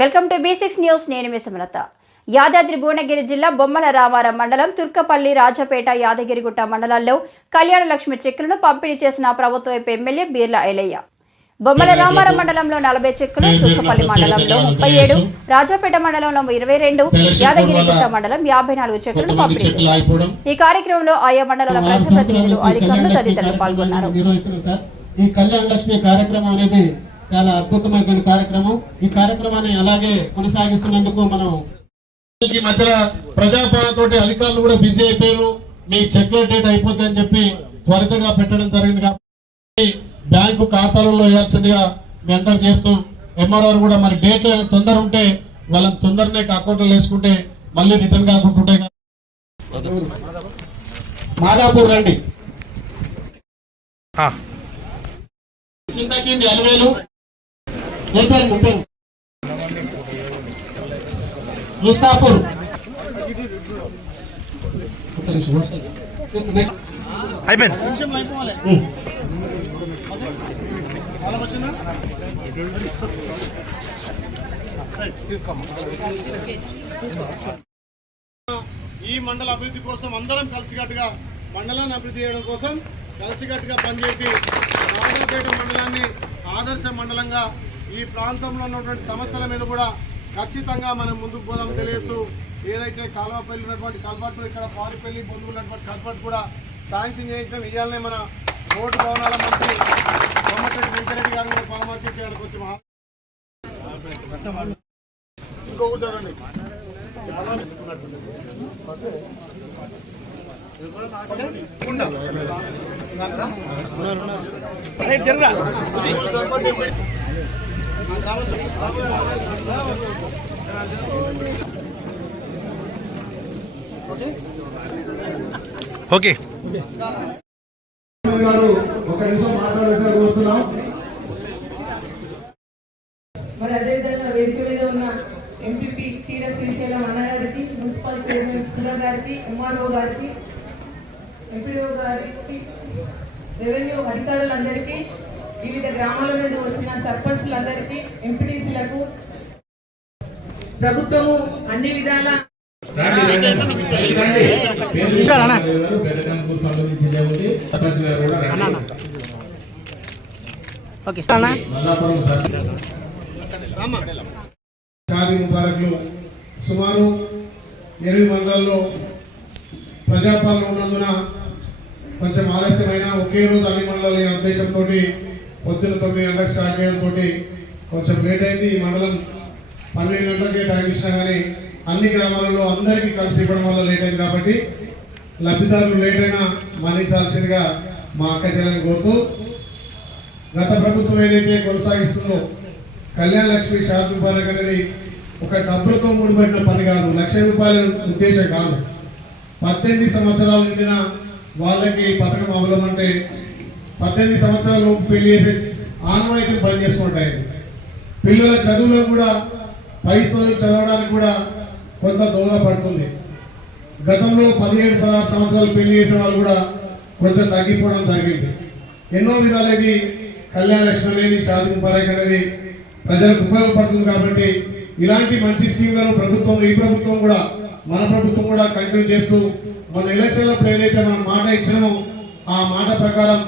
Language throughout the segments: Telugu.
Welcome to V six news. నేను మీ సుమలత. యాదాద్రి భువనగిరి జిల్లా బొమ్మల రామారం మండలం తుర్కపల్లి రాజపేట యాదగిరిగుట్ట మండలాల్లో కళ్యాణ లక్ష్మి చెక్కులను పంపిణీ చేసిన ప్రభుత్వ వైపు ఎమ్మెల్యే బీర్ల ఐలయ్య బొమ్మల రామారం మండలంలో నలభై చెక్కులు తుర్కపల్లి మండలంలో ముప్పై ఏడు రాజాపేట మండలంలో ఇరవై రెండు యాదగిరిగుట్ట మండలం యాభై నాలుగు చెక్కులను పంపిణీ చేశారు. ఈ కార్యక్రమంలో ఆయా మండలాల ప్రజాప్రతినిధులు అధికారులు తదితరులు పాల్గొన్నారు. ఈ కళ్యాణ లక్ష్మి కార్యక్రమం అనేది చాలా అద్భుతమైన కార్యక్రమం. ఈ కార్యక్రమాన్ని అలాగే కొనసాగిస్తున్నందుకు మనం ఈ మధ్యలో ప్రజాపాలనతోటి అధికారులు కూడా బిజీ అయిపోయారు. మీ చెక్ల డేట్ అయిపోతుందని చెప్పి త్వరితగా పెట్టడం జరిగింది కాబట్టి బ్యాంకు ఖాతాలలో వేయాల్సిందిగా మీ అందరు చేస్తూ ఎంఆర్ఓ కూడా మరి డేట్ తొందర ఉంటే వాళ్ళని తొందరనే అకౌంట్లో వేసుకుంటే మళ్ళీ రిటర్న్ కాకుంటుంటాయి మాదాపూర్ రండి. చింతకింది అలవేలు. ముప్పై ముప్పై ముస్తాపూర్. అయిపోయింది. ఈ మండల అభివృద్ధి కోసం అందరం కలిసికట్టుగా మండలాన్ని అభివృద్ధి చేయడం కోసం కలిసికట్టుగా పనిచేసి రాజంపేట మండలాన్ని ఆదర్శ మండలంగా ఈ ప్రాంతంలో ఉన్నటువంటి సమస్యల మీద కూడా ఖచ్చితంగా మనం ముందుకు పోదాం తెలియజేస్తూ ఏదైతే కాలువపల్లి ఉన్నటువంటి కల్పట్టు ఇక్కడ పారుపల్లి బొందు ఉన్నటువంటి కల్పట్టు కూడా శాంక్షన్ చేయించడం ఇవాళనే మన రోడ్డు భవనాల మంత్రి కోమటిరెడ్డి వెంకరెడ్డి గారు కూడా పరామర్శ చేయడానికి వచ్చి మహా ఇంకో కూర్చోరండి ఓకే. గారు ఒక నిమిషం మాట్లాడాల్సిన కోరుతున్నాం మరి అదేవిధంగా వేదిక మీద ఉన్న ఎంపీపీ చీర శ్రీశైలం అన్న మున్సిపల్ చైర్మన్ గారికి ఎంఆర్ఓ గారికి ఎంపీఓ గారికి రెవెన్యూ అధికారులందరికీ వివిధ గ్రామాల నుండి వచ్చిన సర్పంచులందరికీ ఎంపీటీసీలకు ప్రభుత్వము అన్ని విధాల సుమారు ఎనిమిది మండలాల్లో ప్రజాపాలన ఉన్నందున కొంచెం ఆలస్యమైన ఒకే రోజు అన్ని మండలాలు అనే ఉద్దేశంతో పొద్దున తొమ్మిది గంటలకు స్టార్ట్ చేయడంతో కొంచెం లేట్ అయింది. ఈ మండలం పన్నెండు గంటలకే టైం ఇచ్చినా కానీ అన్ని గ్రామాలలో అందరికీ కలిసి ఇవ్వడం వల్ల లేట్ అయింది కాబట్టి లబ్ధిదారులు లేట్ అయినా మన్నించాల్సిందిగా మా అక్క చెల్లెని కోరుతూ గత ప్రభుత్వం ఏదైతే కొనసాగిస్తుందో కళ్యాణ లక్ష్మి షాద్ ముబారక్ అనేది ఒక డబ్బులతో ముడిపడిన పని కాదు లక్ష రూపాయల ఉద్దేశం కాదు. పద్దెనిమిది సంవత్సరాలు నిండిన వాళ్ళకి ఈ పథకం అంటే పద్దెనిమిది సంవత్సరాల లోపు పెళ్ళి చేసే ఆనవాయితీని పని చేసుకుంటాయి పిల్లల చదువులో కూడా పైసలు చదవడానికి కూడా కొంత దోహదపడుతుంది. గతంలో పదిహేడు పదహారు సంవత్సరాలు పెళ్ళి చేసే వాళ్ళు కూడా కొంచెం తగ్గిపోవడం జరిగింది. ఎన్నో విధాలు ఇది కళ్యాణ లక్ష్మి అనేది షాదీ ముబారక్ అనేది ప్రజలకు ఉపయోగపడుతుంది కాబట్టి ఇలాంటి మంచి స్కీమ్లను ప్రభుత్వం ఈ ప్రభుత్వం కూడా మన ప్రభుత్వం కూడా కంటిన్యూ చేస్తూ మన ఎలక్షన్లప్పుడు ఏదైతే మనం మాట ఇచ్చినామో ఆ మాట ప్రకారం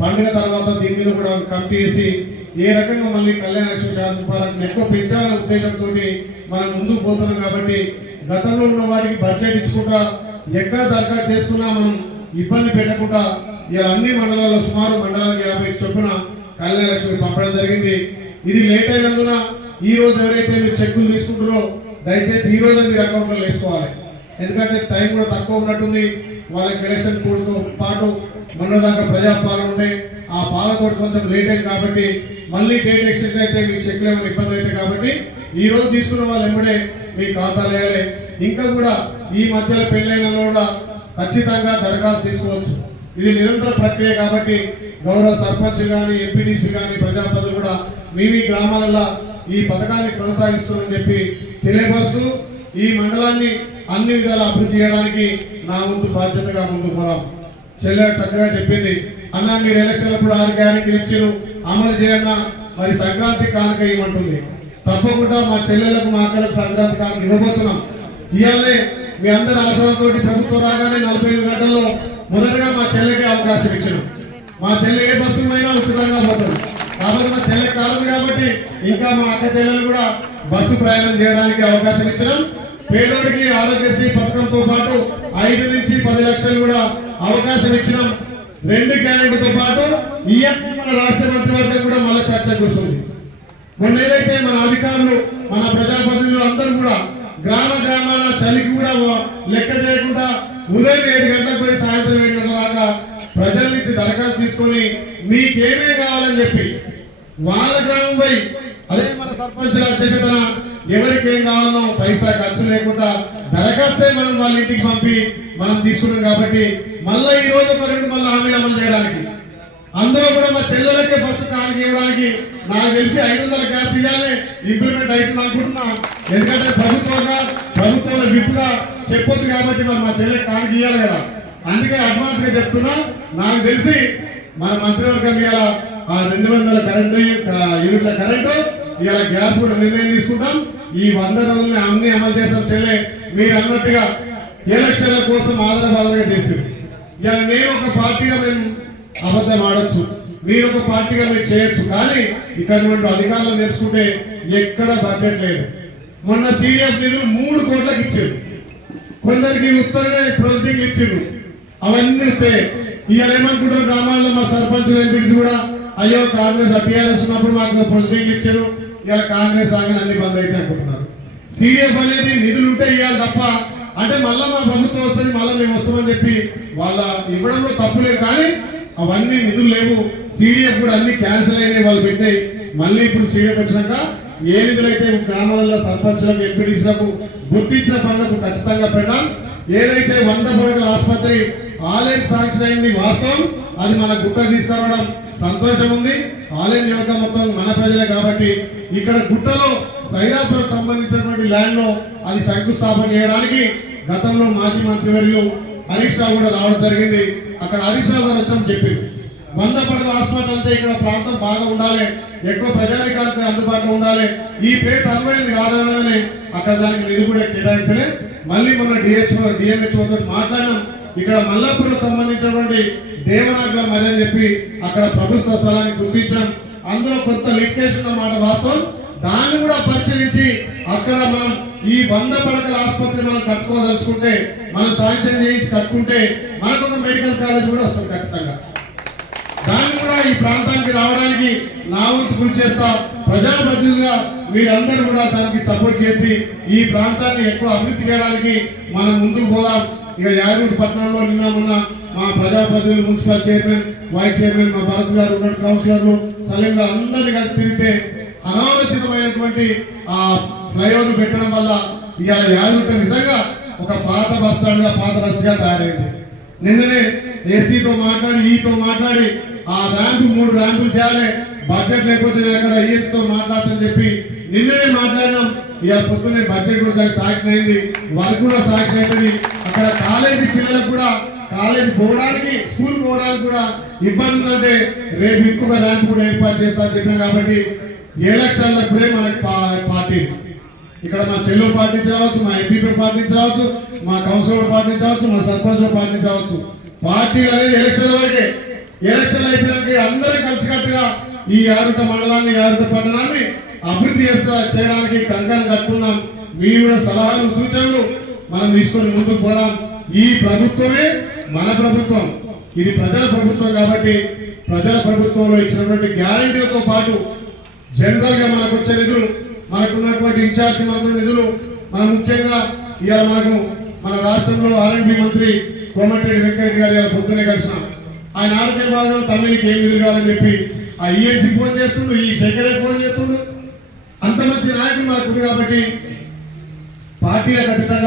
పండుగ తర్వాత దీని మీద కూడా కమిటీ ఏ రకంగా మళ్ళీ కళ్యాణ లక్ష్మి షాదీ ముబారక్ ఎక్కువ పెంచాలనే ఉద్దేశంతో మనం ముందుకు పోతున్నాం కాబట్టి గతంలో ఉన్న వారికి బడ్జెట్ ఇచ్చుకుంటా ఎక్కడ దరఖాస్తు చేసుకున్నా మనం ఇబ్బంది పెట్టకుండా ఇలా అన్ని మండలాల్లో సుమారు మండలానికి యాభై చొప్పున కళ్యాణ లక్ష్మి పంపడం జరిగింది. ఇది లేట్ అయినందున ఈ రోజు ఎవరైతే మీరు చెక్కులు తీసుకుంటారో దయచేసి ఈ రోజు మీరు అకౌంట్లో వేసుకోవాలి. ఎందుకంటే టైం కూడా తక్కువ ఉన్నట్టుంది. వాళ్ళకి ఎలక్షన్ కోడ్తో పాటు మొన్నదాకా దాకా ఉండే ఆ పాలకోట కొంచెం లేట్ అయింది కాబట్టి మళ్ళీ డేట్ ఎక్స్టెన్షన్ అయితే మీకు చెక్లు ఏమైనా ఇబ్బంది అయితే కాబట్టి ఈ రోజు తీసుకున్న వాళ్ళు ఎమ్మడే మీ ఖాతాలు వేయాలి ఇంకా కూడా ఈ మధ్యలో పెళ్ళైన కూడా ఖచ్చితంగా దరఖాస్తు తీసుకోవచ్చు. ఇది నిరంతర ప్రక్రియ కాబట్టి గౌరవ సర్పంచ్ కానీ ఎంపీటీసీ కానీ ప్రజాపతి కూడా మీ మీ గ్రామాలలో ఈ పథకాన్ని కొనసాగిస్తున్నామని చెప్పి తెలియపరుస్తూ ఈ మండలాన్ని అన్ని విధాలు అభివృద్ధి చేయడానికి నా వంతు బాధ్యతగా ముందుకు పోదాం. చెల్లె చక్కగా చెప్పింది. అన్న మీరు ఎలక్షన్లప్పుడు ఆరు గ్యారెంటీలు ఇచ్చారు. అమలు చేయన్న మరి సంక్రాంతి కానుక ఇవ్వమంటుంది. తప్పకుండా మా చెల్లెలకు మా అక్కలకు సంక్రాంతి కానుక ఇవ్వబోతున్నాం. ఇవాళే మీ అందరి ఆశ్రమంతో ప్రభుత్వం రాగానే నలభై ఐదు గంటల్లో మొదటగా మా చెల్లెకి అవకాశం ఇచ్చాను మా చెల్లె ఏ బస్సు అయినా ఉచితంగా పోతుంది. కాబట్టి మా చెల్లె కాలదు కాబట్టి ఇంకా మా అక్క చెల్లెలు కూడా బస్సు ప్రయాణం చేయడానికి అవకాశం ఇచ్చినాం. పేదోడికి ఆరోగ్యశ్రీ పథకంతో పాటు ఐదు నుంచి పది లక్షలు కూడా అవకాశం ఇచ్చినాం. రెండు క్యాండిడేట్తో పాటు ఈఎంఐ మన రాష్ట్ర మంత్రివర్గం కూడా మళ్ళీ చర్చకు వస్తుంది మొన్న ఏదైతే మన అధికారులు మన ప్రజాప్రతినిధులు అందరూ కూడా గ్రామ గ్రామాల చలికి కూడా లెక్క చేయకుండా ఉదయం ఏడు గంటలకు పోయి సాయంత్రం ఏడు గంటల దాకా ప్రజల నుంచి దరఖాస్తు తీసుకొని మీకేమే కావాలని చెప్పి వాళ్ళ గ్రామం పోయి అదే మన సర్పంచుల అధ్యక్షతన ఎవరికి ఏం కావాలనో పైసా ఖర్చు లేకుండా దరఖాస్తే మనం వాళ్ళ ఇంటికి పంపి మనం తీసుకున్నాం కాబట్టి మళ్ళీ ఈ రోజు ఒక రెండు మళ్ళీ హామీలు అమలు చేయడానికి. అందరూ కూడా మా చెల్లెలకే ఫస్ట్ కానుక ఇవ్వడానికి నాకు తెలిసి ఐదు వందల గ్యాస్ ఇవ్వాలి ఇంప్లిమెంట్ అవుతుంది అనుకుంటున్నా. ఎందుకంటే ప్రభుత్వంగా ప్రభుత్వం విప్పుగా చెప్పొద్దు కాబట్టి మరి మా చెల్లెకి కానుక ఇవ్వాలి కదా. అందుకే అడ్వాన్స్గా చెప్తున్నా. నాకు తెలిసి మన మంత్రివర్గం ఇవాళ ఆ రెండు వందల కరెంటు యూనిట్ల కరెంటు ఇలా గ్యాస్ కూడా నిర్ణయం తీసుకుంటాం. ఈ వంద రోజుల్ని అన్ని అమలు చేస్తాం చెల్లే. మీరు అన్నట్టుగా ఎలక్షన్ల కోసం ఆదరబాదరగా చేసి ఇలా నేను ఒక పార్టీగా మేము అబద్ధం ఆడచ్చు. మీరు ఒక పార్టీగా మీరు చేయొచ్చు. కానీ ఇక్కడ నుండి అధికారులు తెలుసుకుంటే ఎక్కడ బడ్జెట్ లేదు. మొన్న సిడిఎఫ్ నిధులు మూడు కోట్లకు ఇచ్చారు. కొందరికి ఉత్తరనే ప్రొసీడింగ్ ఇచ్చిండ్రు అవన్నీ ఇస్తే ఇవాళ ఏమనుకుంటారు గ్రామాల్లో మా సర్పంచ్ ఎంపీడీస్ కూడా అయ్యో కాంగ్రెస్ టీఆర్ఎస్ ఉన్నప్పుడు మాకు ప్రెసిడెంట్ ఇచ్చారు. ఇలా కాంగ్రెస్ ఆగిన అన్ని బంద్ అయితే అనుకుంటున్నారు. సిడిఎఫ్ అనేది నిధులు ఉంటే ఇవ్వాలి తప్ప అంటే మళ్ళా మా ప్రభుత్వం వస్తుంది మళ్ళీ మేము వస్తామని చెప్పి వాళ్ళ ఇవ్వడంలో తప్పు లేదు. కానీ అవన్నీ నిధులు లేవు. సిడిఎఫ్ కూడా అన్ని క్యాన్సిల్ అయినాయి వాళ్ళు పెట్టాయి. మళ్ళీ ఇప్పుడు సిడిఎఫ్ వచ్చినాక ఏ నిధులైతే గ్రామాలలో సర్పంచులకు ఎంపీడీసీలకు గుర్తించిన పనులకు ఖచ్చితంగా పెడదాం. ఏదైతే వంద పడకల ఆసుపత్రి ఆలయం సాక్షి అయింది వాస్తవం అది మన గుట్ట తీసుకురావడం. సంతోషం ఉంది ఆలయం యువత మొత్తం మన ప్రజలే కాబట్టి ఇక్కడ గుట్టలో సైదాపురం సంబంధించినటువంటి ల్యాండ్లో అది శంకుస్థాపన చేయడానికి గతంలో మాజీ మంత్రివర్యులు హరీష్ రావు కూడా రావడం జరిగింది. అక్కడ హరీష్ రావు గారు వచ్చామని చెప్పింది వంద పడల హాస్పిటల్ అంటే ఇక్కడ ప్రాంతం బాగా ఉండాలి. ఎక్కువ ప్రజానికానికి అందుబాటులో ఉండాలి. ఈ ప్లేస్ అనువైనది కాదనగానే అక్కడ దానికి నిధులు కూడా కేటాయించలే. మళ్ళీ మన డిహెచ్ఓ డిఎంహెచ్ఓతో మాట్లాడడం ఇక్కడ మల్లాపూర్ సంబంధించినటువంటి దేవనాగ్రం మరి అని చెప్పి అక్కడ ప్రభుత్వ స్థలాన్ని గుర్తించాం. అందులో కొంత లిటికేషన్ అన్నమాట వాస్తవం. దాన్ని కూడా పరిశీలించి అక్కడ మనం ఈ వంద పడకల ఆసుపత్రి మనం కట్టుకోదలుచుకుంటే మనం శాంక్షన్ చేయించి కట్టుకుంటే మనకు ఒక మెడికల్ కాలేజ్ కూడా వస్తుంది ఖచ్చితంగా. దాన్ని కూడా ఈ ప్రాంతానికి రావడానికి నా వంతు కృషి చేస్తా ప్రజాప్రతినిధులుగా మీరందరూ కూడా దానికి సపోర్ట్ చేసి ఈ ప్రాంతాన్ని ఎక్కువ అభివృద్ధి చేయడానికి మనం ముందుకు పోదాం. ఇక యాదగిరి పట్టణంలో నిన్న మొన్న మా ప్రజాప్రతినిధులు మున్సిపల్ చైర్మన్ వైస్ చైర్మన్ మా భరత్ గారు ఉన్న కౌన్సిలర్లు సలీంగా గారు అందరినీ కలిసి తిరిగితే అనాలోచితమైనటువంటి ఆ ఫ్లైఓవర్ పెట్టడం వల్ల ఇవాళ యాదగిరి నిజంగా ఒక పాత బస్ స్టాండ్గా పాత బస్గా తయారైంది. నిన్ననే ఏసీతో మాట్లాడి e ఈతో మాట్లాడి ఆ ర్యాంపు మూడు ర్యాంపులు చేయాలి బడ్జెట్ లేకపోతే నేను అక్కడ ఈఎస్తో మాట్లాడతాను చెప్పి నిన్ననే మాట్లాడినాం. ఇవాళ పొద్దున్నే బడ్జెట్ కూడా దానికి సాక్షన్ అయింది. వారికి కూడా సాక్షన్ అవుతుంది అక్కడ కాలేజీ పిల్లలకు కూడా కాలేజీ పోవడానికి స్కూల్ పోవడానికి కూడా ఇబ్బంది ఉందంటే రేపు ఇంకొక ర్యాంప్ కూడా ఏర్పాటు చేస్తా చెప్పినాం కాబట్టి ఎలక్షన్లప్పుడే మనకి పార్టీ. ఇక్కడ మా చెల్లు పాటించవచ్చు మా ఎంపీపీ పాటించవచ్చు మా కౌన్సిలర్ పాటించవచ్చు మా సర్పంచ్ పాటించవచ్చు పార్టీలు అనేది ఎలక్షన్ వరకే. ఎలక్షన్ అయిపోయినాక అందరూ కలిసికట్టుగా ఈ ఆరుట మండలాన్ని యాదక ఆరుట పట్టణాన్ని అభివృద్ధి చేస్తా చేయడానికి కంకణం కట్టుకున్నాం మీ కూడా సలహాలు సూచనలు మనం తీసుకొని ముందుకు పోదాం. ఈ ప్రభుత్వమే మన ప్రభుత్వం. ఇది ప్రజల ప్రభుత్వం కాబట్టి ప్రజల ప్రభుత్వంలో ఇచ్చినటువంటి గ్యారంటీలతో పాటు జనరల్గా మనకు వచ్చే నిధులు మనకున్నటువంటి ఇన్ఛార్జ్ మంత్రుల నిధులు మనం ముఖ్యంగా ఇవాళ మనకు మన రాష్ట్రంలో ఆర్ఎండ్బి మంత్రి కోమటిరెడ్డి వెంకయ్య గారు ఇవాళ పొద్దునే కలిసినాం. ఆయన ఆరోగ్య భాగంలో తమిళకి ఏం నిధులు కావాలని చెప్పి ఆ ఈఎన్సీ ఫోన్ చేస్తుండు ఈ శంకరే ఫోన్ చేస్తుండు. అంత మంచి నాయకులు మాకు కాబట్టి పార్టీలకు అతీతంగా